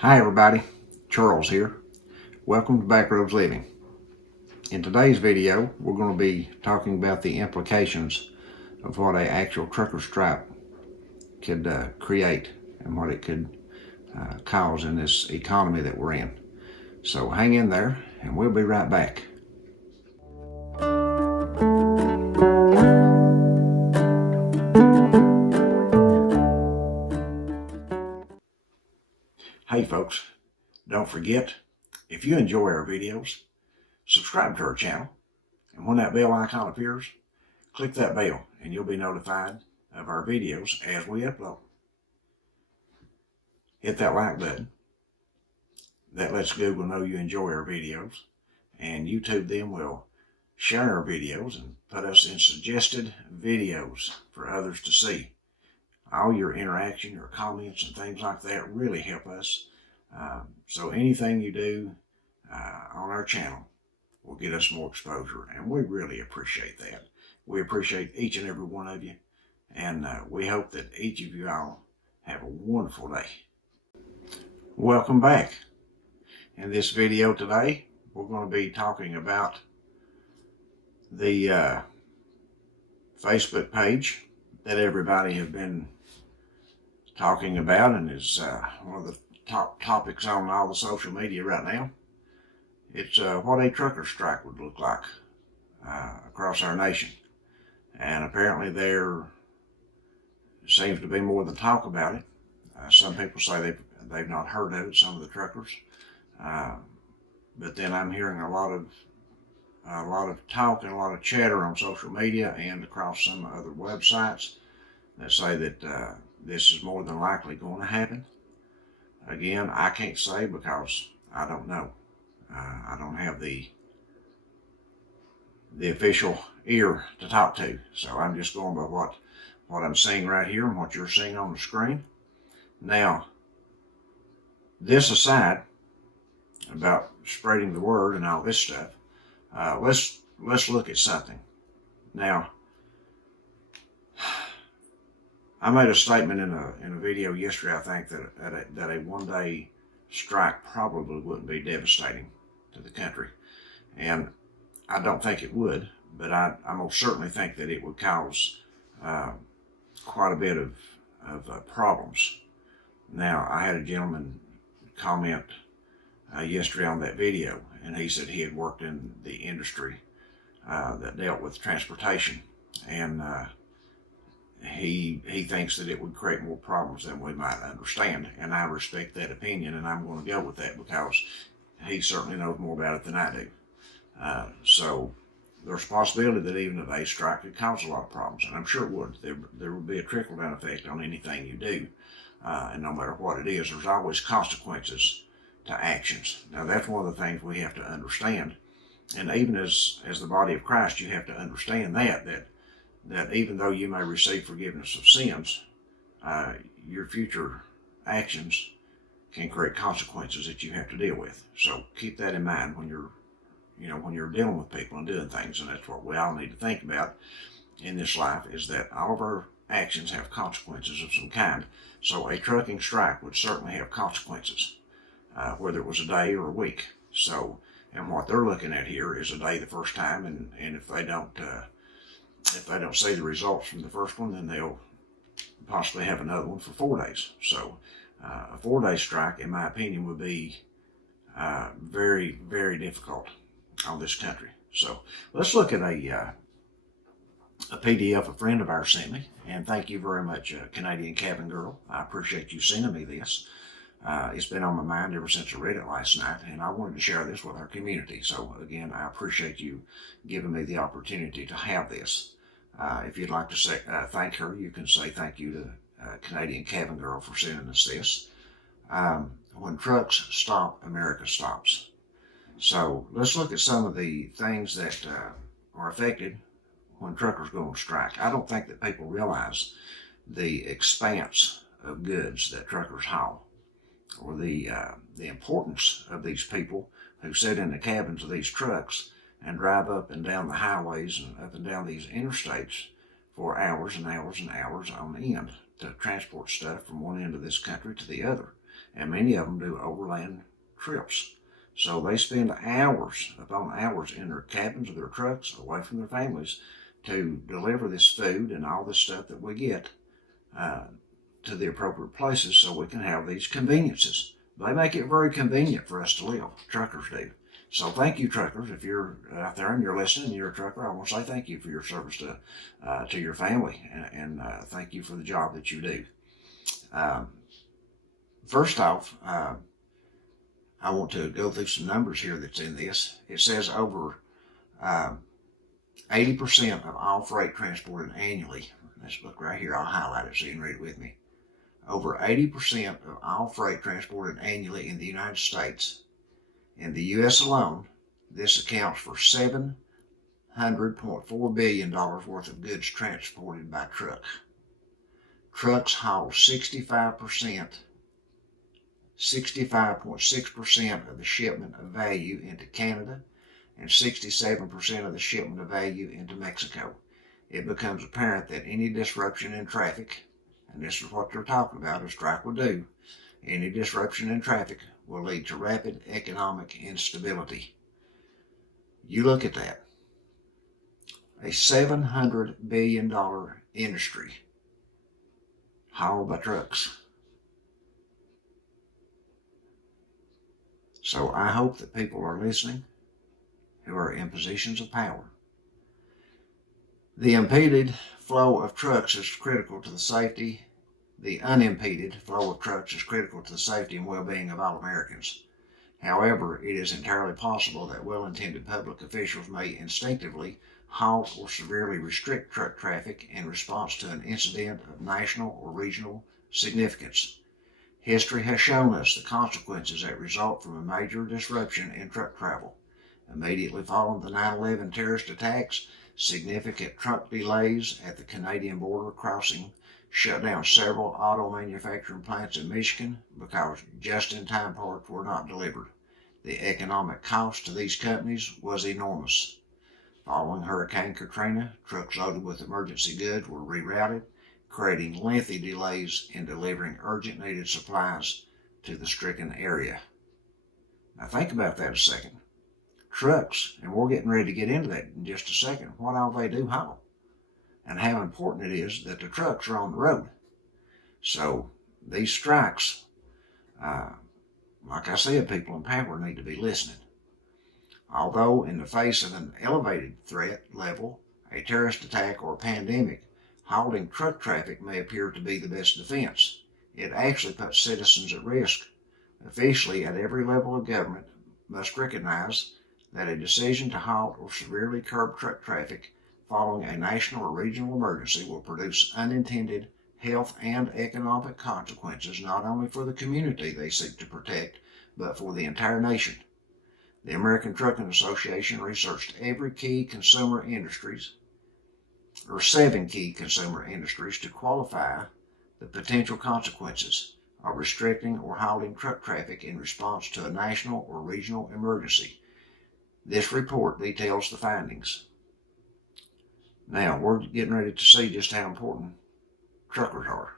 Hi everybody, Charles here. Welcome to Backroads Living. In today's video, we're going to be talking about the implications of what an actual trucker strike could create and what it could cause in this economy that we're in. So hang in there and we'll be right back. Hey folks, don't forget, if you enjoy our videos, subscribe to our channel, and when that bell icon appears, click that bell and you'll be notified of our videos as we upload. Hit that like button. That lets Google know you enjoy our videos, and YouTube then will share our videos and put us in suggested videos for others to see. All your interaction, your comments and things like that really help us. So anything you do on our channel will get us more exposure, and we really appreciate that. We appreciate each and every one of you, and we hope that each of you all have a wonderful day. Welcome back. In this video today, we're going to be talking about the Facebook page that everybody has been talking about and is one of the top topics on all the social media right now. It's what a trucker strike would look like across our nation. And apparently there seems to be more than talk about it. Some people say they've not heard of it, some of the truckers. But then I'm hearing a lot of talk and a lot of chatter on social media and across some other websites that say that this is more than likely going to happen. Again, I can't say because I don't know. I don't have the official ear to talk to, so I'm just going by what I'm seeing right here and what you're seeing on the screen. Now, this aside, about spreading the word and all this stuff, let's look at something. Now, I made a statement in a video yesterday, I think, that a one-day strike probably wouldn't be devastating to the country, and I don't think it would, but I most certainly think that it would cause quite a bit of problems. Now, I had a gentleman comment yesterday on that video, and he said he had worked in the industry that dealt with transportation, and he thinks that it would create more problems than we might understand, and I respect that opinion, and I'm going to go with that because he certainly knows more about it than I do. So there's a possibility that even a day strike could cause a lot of problems, and I'm sure it would. There would be a trickle-down effect on anything you do, and no matter what it is, there's always consequences to actions. Now, that's one of the things we have to understand, and even as the body of Christ, you have to understand that even though you may receive forgiveness of sins, your future actions can create consequences that you have to deal with. So keep that in mind when you're dealing with people and doing things, and that's what we all need to think about in this life, is that all of our actions have consequences of some kind. So a trucking strike would certainly have consequences, whether it was a day or a week. So, and what they're looking at here is a day the first time, and if they don't see the results from the first one, then they'll possibly have another one for 4 days. So a 4-day strike, in my opinion, would be very, very difficult on this country. So let's look at a PDF a friend of ours sent me, and thank you very much, Canadian Cabin Girl. I appreciate you sending me this. It's been on my mind ever since I read it last night, and I wanted to share this with our community. So again, I appreciate you giving me the opportunity to have this. If you'd like to say thank her, you can say thank you to Canadian Cabin Girl for sending us this. When trucks stop, America stops. So let's look at some of the things that are affected when truckers go on strike. I don't think that people realize the expanse of goods that truckers haul, or the importance of these people who sit in the cabins of these trucks and drive up and down the highways and up and down these interstates for hours and hours and hours on end to transport stuff from one end of this country to the other. and many of them do overland trips. So they spend hours upon hours in their cabins of their trucks, away from their families, to deliver this food and all this stuff that we get to the appropriate places so we can have these conveniences. They make it very convenient for us to live. Truckers do. So thank you, truckers. If you're out there and you're listening and you're a trucker, I want to say thank you for your service to your family, and thank you for the job that you do. First off, I want to go through some numbers here that's in this. It says over 80% of all freight transported annually. Let's look right here. I'll highlight it so you can read it with me. Over 80% of all freight transported annually in the United States. In the U.S. alone, this accounts for $700.4 billion worth of goods transported by truck. Trucks haul 65.6% of the shipment of value into Canada and 67% of the shipment of value into Mexico. It becomes apparent that any disruption in traffic, and this is what they're talking about, a strike will do, any disruption in traffic will lead to rapid economic instability. You look at that. A $700 billion industry hauled by trucks. So I hope that people are listening who are in positions of power. The impeded flow of trucks is critical to the safety. The unimpeded flow of trucks is critical to the safety and well-being of all Americans. However, it is entirely possible that well-intended public officials may instinctively halt or severely restrict truck traffic in response to an incident of national or regional significance. History has shown us the consequences that result from a major disruption in truck travel. Immediately following the 9/11 terrorist attacks, significant truck delays at the Canadian border crossing shut down several auto manufacturing plants in Michigan because just-in-time parts were not delivered. The economic cost to these companies was enormous. Following Hurricane Katrina, trucks loaded with emergency goods were rerouted, creating lengthy delays in delivering urgent needed supplies to the stricken area. Now think about that a second. Trucks, and we're getting ready to get into that in just a second, what all they do haul, and how important it is that the trucks are on the road. So these strikes, like I said, people in power need to be listening. Although in the face of an elevated threat level, a terrorist attack or a pandemic, halting truck traffic may appear to be the best defense. It actually puts citizens at risk. Officially, at every level of government must recognize that a decision to halt or severely curb truck traffic following a national or regional emergency will produce unintended health and economic consequences not only for the community they seek to protect, but for the entire nation. The American Trucking Association researched seven key consumer industries to qualify the potential consequences of restricting or halting truck traffic in response to a national or regional emergency. This report details the findings. Now, we're getting ready to see just how important truckers are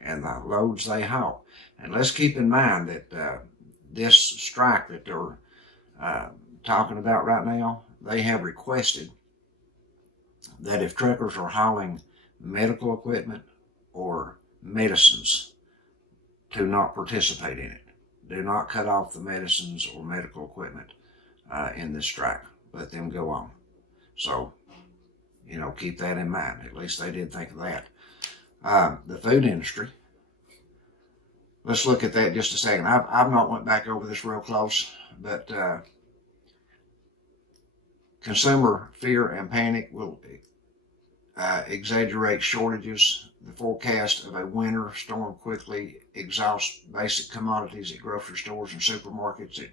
and the loads they haul. And let's keep in mind that this strike that they're talking about right now, they have requested that if truckers are hauling medical equipment or medicines, to not participate in it. Do not cut off the medicines or medical equipment in this strike. Let them go on. So, keep that in mind. At least they did think of that. The food industry. Let's look at that just a second. I've not went back over this real close, but consumer fear and panic will exaggerate shortages. The forecast of a winter storm quickly exhausts basic commodities at grocery stores and supermarkets. It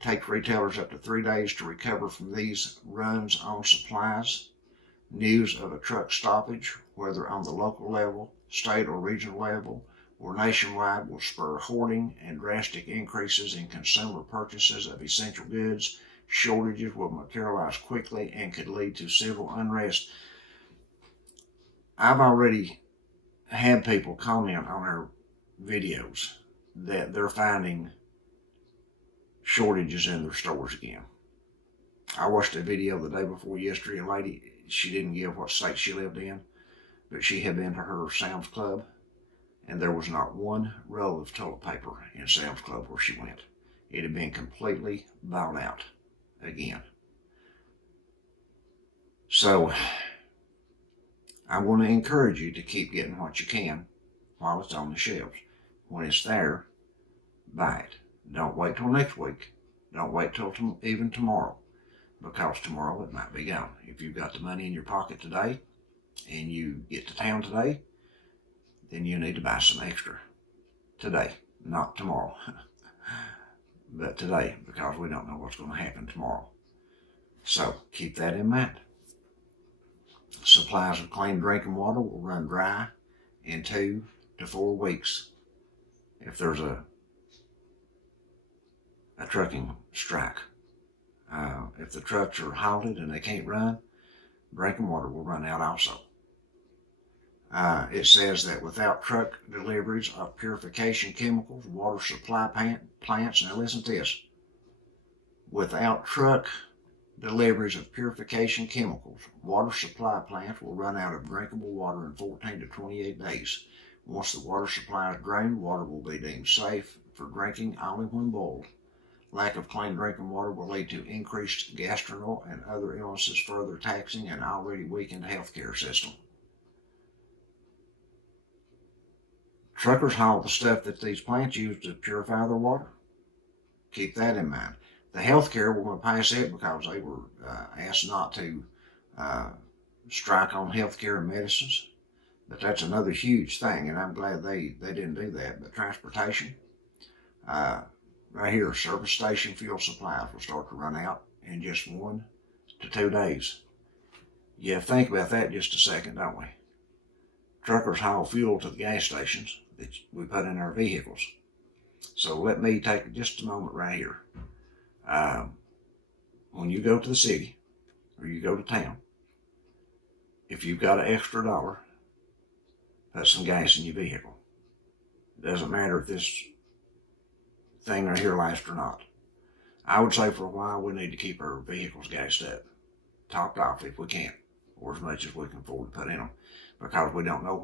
takes retailers up to 3 days to recover from these runs on supplies. News of a truck stoppage, whether on the local level, state or regional level, or nationwide, will spur hoarding and drastic increases in consumer purchases of essential goods. Shortages will materialize quickly and could lead to civil unrest. I've already had people comment on our videos that they're finding shortages in their stores again. I watched a video the day before yesterday. A lady, she didn't give what state she lived in, but she had been to her Sam's Club, and there was not one roll of toilet paper in Sam's Club where she went. It had been completely bought out again. So I want to encourage you to keep getting what you can while it's on the shelves. When it's there, buy it. Don't wait till next week. Don't wait till even tomorrow, because tomorrow it might be gone. If you've got the money in your pocket today and you get to town today, then you need to buy some extra today, not tomorrow, but today, because we don't know what's going to happen tomorrow. So keep that in mind. Supplies of clean drinking water will run dry in 2 to 4 weeks if there's a trucking strike. If the trucks are halted and they can't run, drinking water will run out also. It says that without truck deliveries of purification chemicals, water supply plants, now listen to this, without truck deliveries of purification chemicals, water supply plants will run out of drinkable water in 14 to 28 days. Once the water supply is drained, water will be deemed safe for drinking only when boiled. Lack of clean drinking water will lead to increased gastro and other illnesses, further taxing an already weakened healthcare system. Truckers haul the stuff that these plants use to purify their water. Keep that in mind. The healthcare will going to pass it because they were asked not to strike on healthcare and medicines. But that's another huge thing, and I'm glad they didn't do that. But transportation, right here, service station fuel supplies will start to run out in just 1 to 2 days. Yeah, think about that just a second, don't we? Truckers haul fuel to the gas stations that we put in our vehicles. So let me take just a moment right here. When you go to the city or you go to town, if you've got an extra $1, put some gas in your vehicle. It doesn't matter if this thing right here lasts or not. I would say for a while we need to keep our vehicles gassed up, topped off if we can, or as much as we can afford to put in them, because we don't know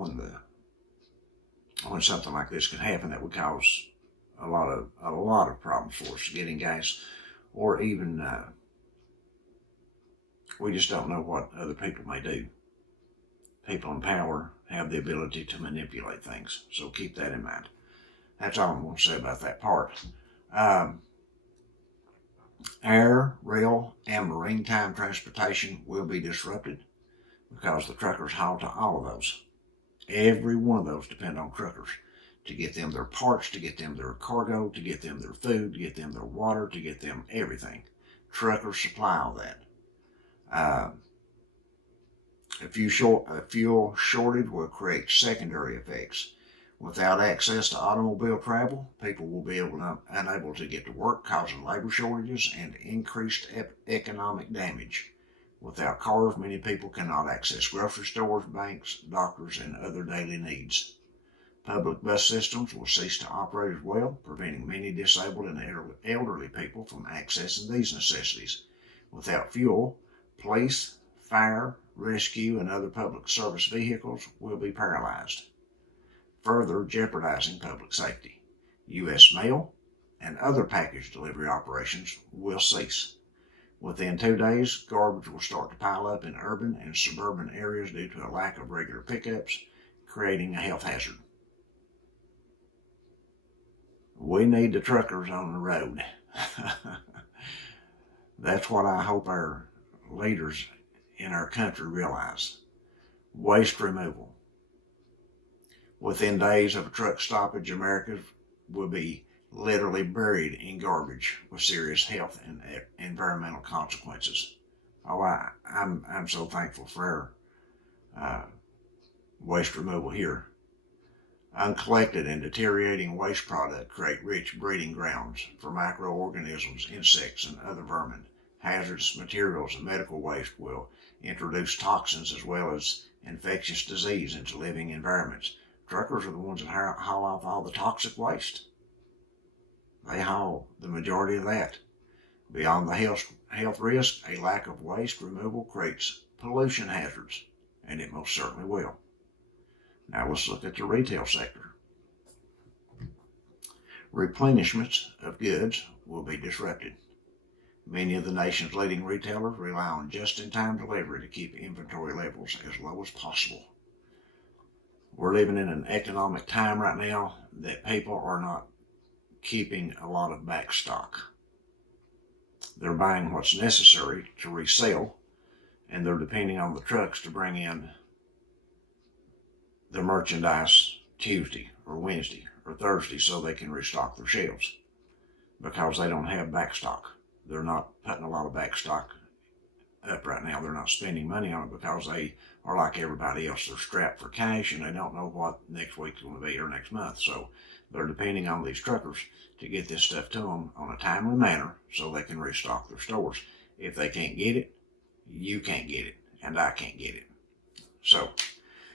when something like this could happen that would cause a lot of problems for us getting gas, or even we just don't know what other people may do. People in power have the ability to manipulate things, so keep that in mind. That's all I'm going to say about that part. Air, rail, and maritime transportation will be disrupted because the truckers haul to all of those. Every one of those depend on truckers to get them their parts, to get them their cargo, to get them their food, to get them their water, to get them everything. Truckers supply all that. A fuel shortage will create secondary effects. Without access to automobile travel, people will be unable to get to work, causing labor shortages and increased economic damage. Without cars, many people cannot access grocery stores, banks, doctors, and other daily needs. Public bus systems will cease to operate as well, preventing many disabled and elderly people from accessing these necessities. Without fuel, police, fire, rescue, and other public service vehicles will be paralyzed, further jeopardizing public safety. U.S. mail and other package delivery operations will cease. Within 2 days, garbage will start to pile up in urban and suburban areas due to a lack of regular pickups, creating a health hazard. We need the truckers on the road. That's what I hope our leaders in our country realize. Waste removal. Within days of a truck stoppage, America will be literally buried in garbage with serious health and environmental consequences. Oh, I'm so thankful for our waste removal here. Uncollected and deteriorating waste products create rich breeding grounds for microorganisms, insects, and other vermin. Hazardous materials and medical waste will introduce toxins as well as infectious disease into living environments. Truckers are the ones that haul off all the toxic waste. haul the majority of that. Beyond the health risk, a lack of waste removal creates pollution hazards, and it most certainly will. Now let's look at the retail sector. Replenishments of goods will be disrupted. Many of the nation's leading retailers rely on just-in-time delivery to keep inventory levels as low as possible. We're living in an economic time right now that people are not keeping a lot of back stock. They're buying what's necessary to resell, and they're depending on the trucks to bring in the merchandise Tuesday or Wednesday or Thursday so they can restock their shelves, because they don't have back stock. They're not putting a lot of back stock up right now. They're not spending money on it because they are like everybody else. They're strapped for cash and they don't know what next week's going to be or next month. So they're depending on these truckers to get this stuff to them on a timely manner so they can restock their stores. If they can't get it, you can't get it, and I can't get it. So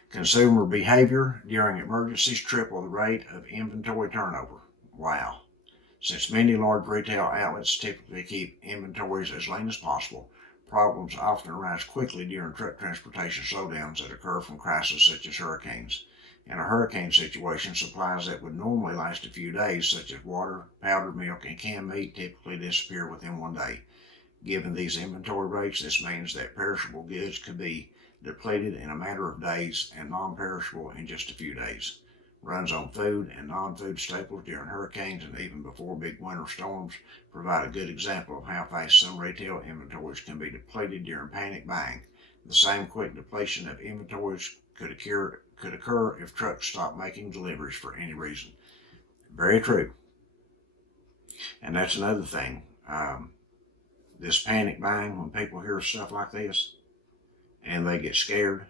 consumer behavior during emergencies triple the rate of inventory turnover. Wow. Since many large retail outlets typically keep inventories as lean as possible, problems often arise quickly during truck transportation slowdowns that occur from crises such as hurricanes. In a hurricane situation, supplies that would normally last a few days, such as water, powdered milk, and canned meat, typically disappear within one day. Given these inventory rates, this means that perishable goods could be depleted in a matter of days and non-perishable in just a few days. Runs on food and non-food staples during hurricanes and even before big winter storms provide a good example of how fast some retail inventories can be depleted during panic buying. The same quick depletion of inventories could occur if trucks stop making deliveries for any reason. Very true. And that's another thing. This panic buying, when people hear stuff like this and they get scared,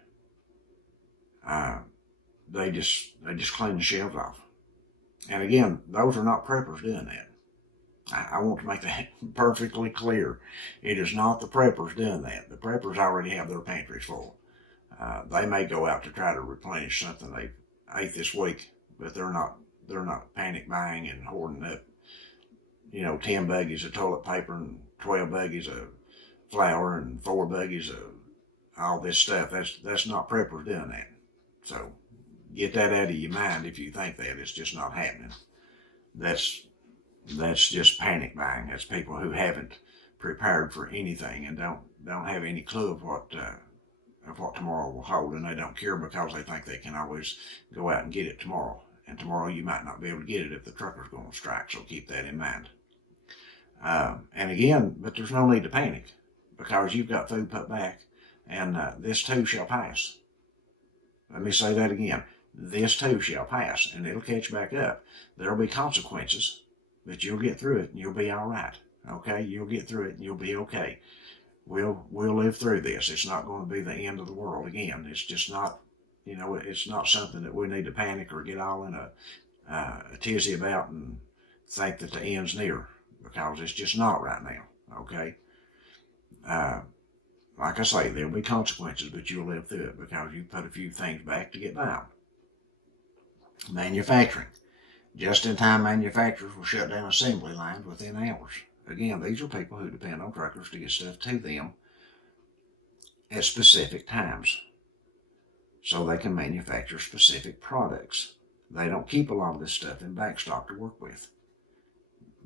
they just clean the shelves off. And again, those are not preppers doing that. I want to make that perfectly clear. It is not the preppers doing that. The preppers already have their pantries full. They may go out to try to replenish something they ate this week, but they're not panic buying and hoarding up, 10 baggies of toilet paper and 12 baggies of flour and 4 baggies of all this stuff. That's not preppers doing that. So get that out of your mind if you think that. It's just not happening. That's just panic buying. That's people who haven't prepared for anything and don't have any clue of what tomorrow will hold, and they don't care because they think they can always go out and get it tomorrow. And tomorrow you might not be able to get it if the trucker's going to strike, so keep that in mind. And again, but there's no need to panic because you've got food put back, and this too shall pass. Let me say that again. This too shall pass, and it'll catch back up. There'll be consequences, but you'll get through it, and you'll be all right. Okay? You'll get through it, and you'll be okay. We'll live through this. It's not going to be the end of the world again. It's just not, it's not something that we need to panic or get all in a tizzy about and think that the end's near, because it's just not right now. Okay? Like I say, there'll be consequences, but you'll live through it because you put a few things back to get by. Manufacturing. Just-in-time manufacturers will shut down assembly lines within hours. Again, these are people who depend on truckers to get stuff to them at specific times so they can manufacture specific products. They don't keep a lot of this stuff in backstock to work with.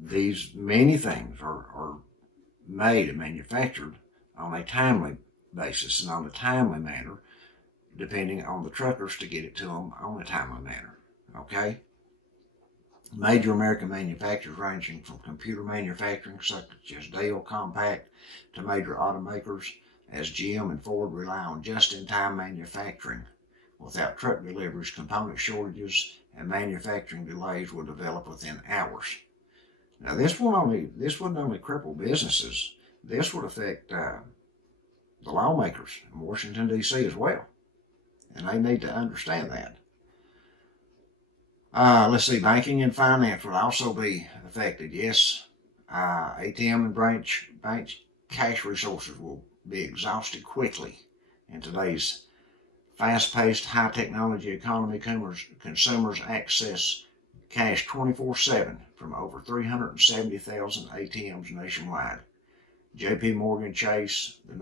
These many things are made and manufactured on a timely basis and on a timely manner, depending on the truckers to get it to them on a timely manner. Okay? Major American manufacturers ranging from computer manufacturing such as Dell Compaq to major automakers as GM and Ford rely on just-in-time manufacturing. Without truck deliveries, component shortages and manufacturing delays will develop within hours. Now this wouldn't only cripple businesses, this would affect the lawmakers in Washington, D.C. as well. And they need to understand that. Let's see, banking and finance will also be affected. Yes, ATM and branch cash resources will be exhausted quickly in today's fast-paced, high-technology economy. Consumers access cash 24/7 from over 370,000 ATMs nationwide. J.P. Morgan Chase, the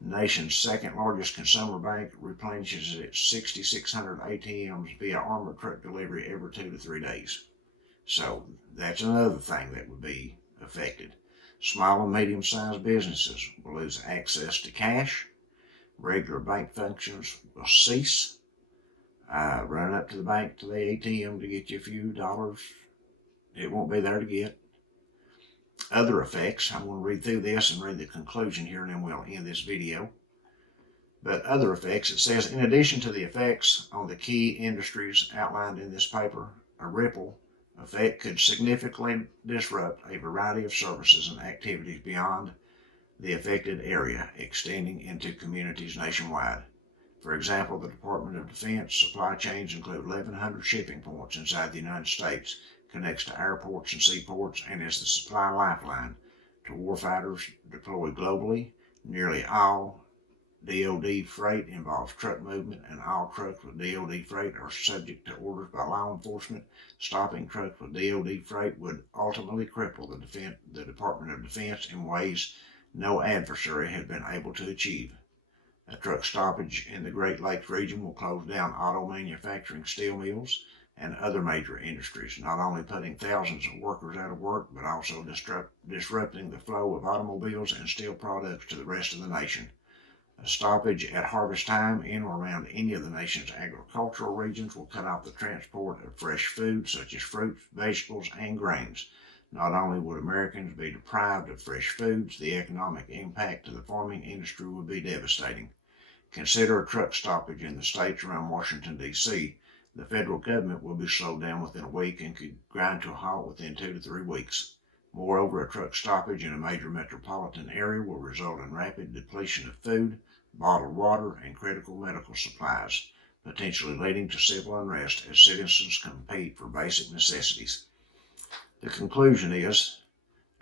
nation's second largest consumer bank, replenishes its 6,600 ATMs via armored truck delivery every 2 to 3 days. So that's another thing that would be affected. Small and medium-sized businesses will lose access to cash. Regular bank functions will cease. Run up to the bank, to the ATM to get you a few dollars, it won't be there to get. Other effects, I'm going to read through this and read the conclusion here, and then we'll end this video. But other effects, it says, in addition to the effects on the key industries outlined in this paper, a ripple effect could significantly disrupt a variety of services and activities beyond the affected area, extending into communities nationwide. For example, the Department of Defense supply chains include 1,100 shipping points inside the United States, connects to airports and seaports, and is the supply lifeline to warfighters deployed globally. Nearly all DoD freight involves truck movement, and all trucks with DoD freight are subject to orders by law enforcement. Stopping trucks with DoD freight would ultimately cripple the Department of Defense in ways no adversary has been able to achieve. A truck stoppage in the Great Lakes region will close down auto manufacturing, steel mills, and other major industries, not only putting thousands of workers out of work, but also disrupting the flow of automobiles and steel products to the rest of the nation. A stoppage at harvest time in or around any of the nation's agricultural regions will cut off the transport of fresh food, such as fruits, vegetables, and grains. Not only would Americans be deprived of fresh foods, the economic impact to the farming industry would be devastating. Consider a truck stoppage in the states around Washington, D.C. The federal government will be slowed down within a week and could grind to a halt within 2 to 3 weeks. Moreover, a truck stoppage in a major metropolitan area will result in rapid depletion of food, bottled water, and critical medical supplies, potentially leading to civil unrest as citizens compete for basic necessities. The conclusion is,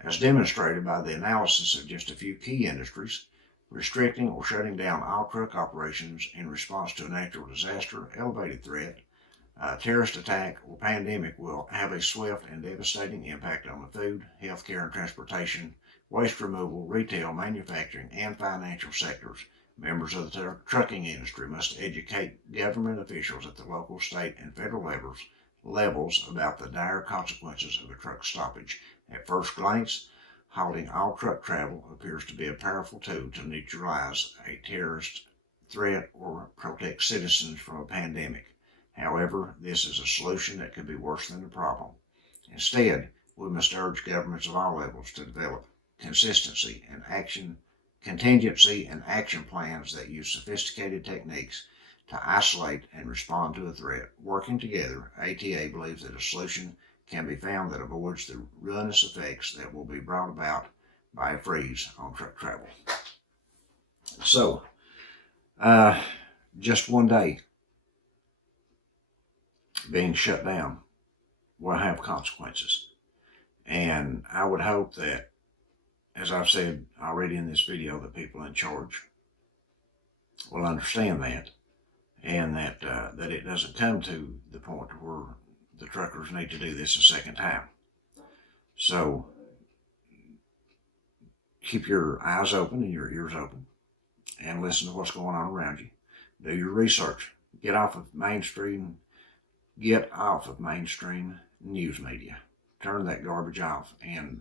as demonstrated by the analysis of just a few key industries, restricting or shutting down all truck operations in response to a natural disaster, elevated threat, terrorist attack, or pandemic will have a swift and devastating impact on the food, healthcare, and transportation, waste removal, retail, manufacturing, and financial sectors. Members of the trucking industry must educate government officials at the local, state, and federal levels about the dire consequences of a truck stoppage. At first glance, halting all truck travel appears to be a powerful tool to neutralize a terrorist threat or protect citizens from a pandemic. However, this is a solution that could be worse than the problem. Instead, we must urge governments of all levels to develop contingency and action plans that use sophisticated techniques to isolate and respond to a threat. Working together, ATA believes that a solution can be found that avoids the ruinous effects that will be brought about by a freeze on truck travel. So, just one day being shut down will have consequences. And I would hope that, as I've said already in this video, the people in charge will understand that, and that it doesn't come to the point where the truckers need to do this a second time. So keep your eyes open and your ears open and listen to what's going on around you. Do your research. Get off of mainstream news media. Turn that garbage off and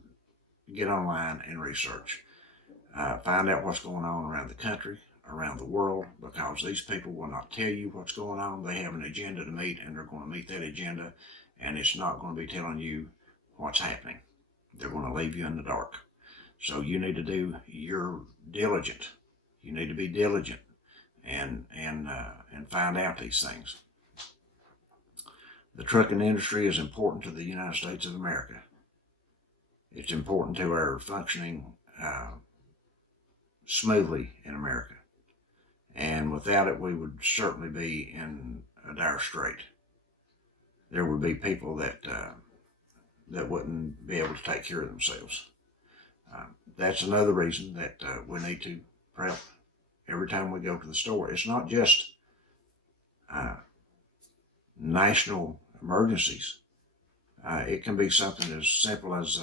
get online and research. Find out what's going on around the country, around the world, because these people will not tell you what's going on. They have an agenda to meet, and they're going to meet that agenda, and it's not going to be telling you what's happening. They're going to leave you in the dark. So you need to do your diligent. You need to be diligent and find out these things. The trucking industry is important to the United States of America. It's important to our functioning smoothly in America. And without it, we would certainly be in a dire strait. There would be people that wouldn't be able to take care of themselves. That's another reason that we need to prep every time we go to the store. It's not just national emergencies. It can be something as simple as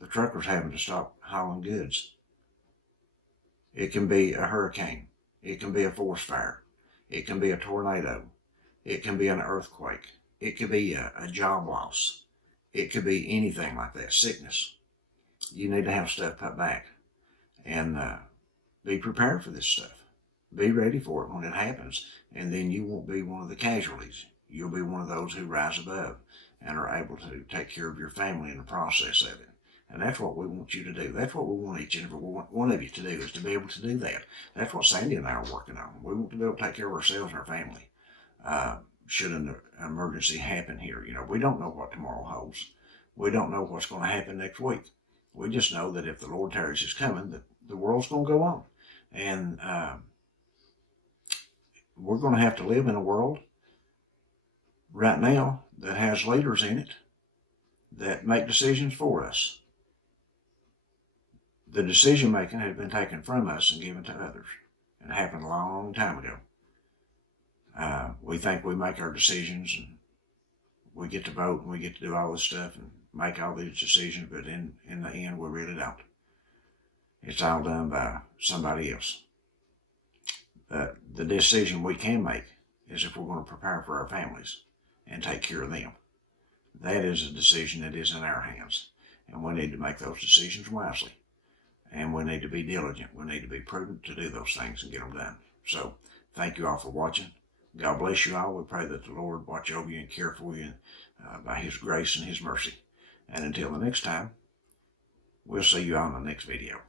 the truckers having to stop hauling goods. It can be a hurricane. It can be a forest fire. It can be a tornado. It can be an earthquake. It could be a job loss. It could be anything like that, sickness. You need to have stuff put back and be prepared for this stuff. Be ready for it when it happens, and then you won't be one of the casualties. You'll be one of those who rise above and are able to take care of your family in the process of it. And that's what we want you to do. That's what we want each and every one of you to do, is to be able to do that. That's what Sandy and I are working on. We want to be able to take care of ourselves and our family. Should an emergency happen here, we don't know what tomorrow holds. We don't know what's going to happen next week. We just know that if the Lord tarries is coming, that the world's going to go on. And we're going to have to live in a world right now that has leaders in it that make decisions for us. The decision making has been taken from us and given to others. It happened a long time ago. We think we make our decisions and we get to vote and we get to do all this stuff and make all these decisions, but in the end, we really don't. It's all done by somebody else. But the decision we can make is if we're going to prepare for our families and take care of them. That is a decision that is in our hands, and we need to make those decisions wisely. And we need to be diligent. We need to be prudent to do those things and get them done. So, thank you all for watching. God bless you all. We pray that the Lord watch over you and care for you by His grace and His mercy. And until the next time, we'll see you on the next video.